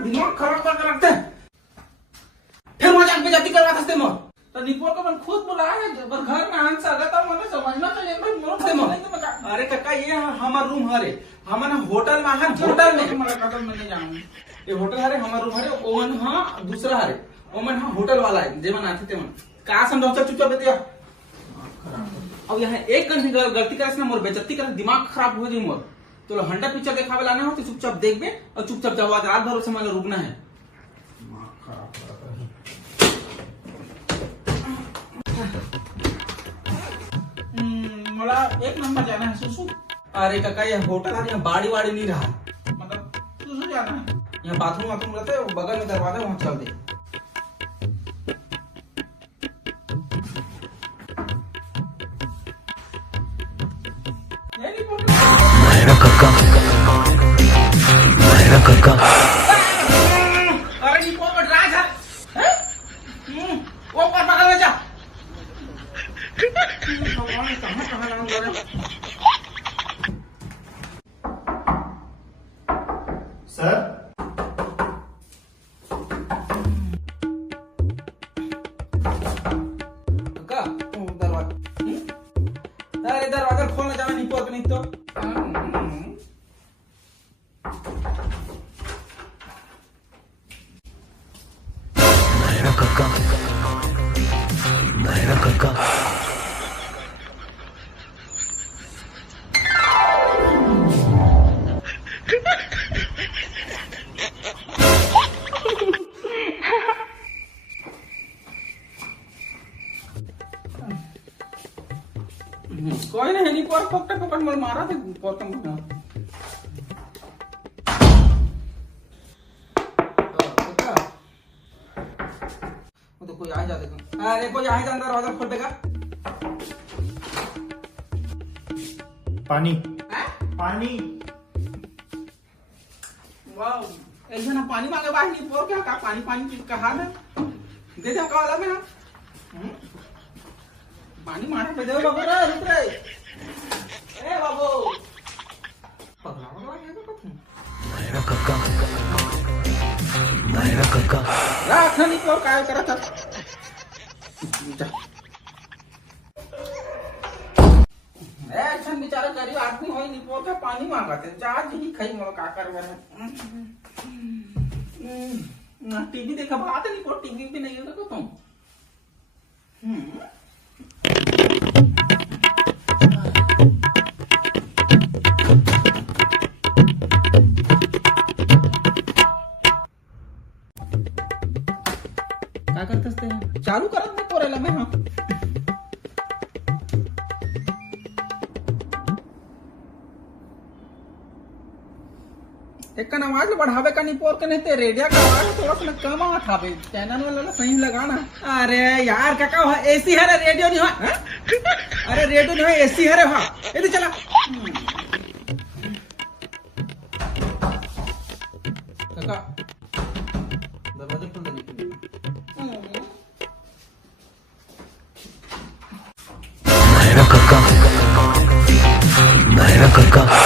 दिमाग खराब करके रखते हैं। फिर मजाक बेइज्जती करवा सकते मो तो निपोर को मन खुद बुलाया है पर घर में आन सकता मुझे समझना चाहिए भाई मोर से मो। अरे काका ये हमार रूम हरे हमन होटल में है होटल में मला कदम में नहीं जाऊं ये होटल हरे हमार रूम हरे ओमन हां दूसरा हरे ओमन हां होटल वाला है जेमन आथे तेमन का समझो चुपचाप बेतिया अब यहाँ एक गलती करे ना मोर बेइज्जती करे दिमाग खराब हो जाई मोर तो हंडा पिक्चर देखावे लाना हो तो चुपचाप देखबे और चुपचाप जाओ आज रात भर से मला रुकना है। मला एक नंबर जाना है सुसु। अरे काका ये होटल है यहाँ बाड़ी वाड़ी नहीं रहा मतलब सुसु जाना है यहाँ बाथरूम वाथरूम रहते है बगल में दरवाजा वहाँ चल दे। अरे निपोर को राज है वो पर बगल में जा कहाँ नाम ले रहे सर का दरवाजा अरे दरवाजा खोलना जाना निपोर को नहीं तो काका कोई नहीं नहीं पर पकड़ मर मारा थे पकड़ तो कोई आ जाएगा। अरे कोई आ जा अंदर दरवाजा खोल देगा। पानी हैं? पानी वाओ ऐसा ना पानी मांगे बाहर नहीं पोर क्या पानी पानी कहा ना दे दे का वाला में पानी मारे पे दे बाबू रे रुक रे ए बाबू पगला ये तो काका राख नहीं पोर काय करत ऐसा बेचारा गरीब आदमी होई नहीं पोर का पानी मांगते चार्ज ही खाई मोर का करवे ना टीवी देखा बात नहीं पोर टीवी पे नहीं होगा तुम क्या करते हैं चालू करत नहीं पोरेला में हाँ एक का आवाज बढ़ावे का नहीं पोर के नहीं ते रेडियो का आवाज थोड़ा सा कम आवा था बे चैनल वाला सही लगाना। अरे यार काका एसी है रेडियो नहीं है अरे रेडियो नहीं है एसी है रे हां ये चला काका दरवाजा खोल दे काका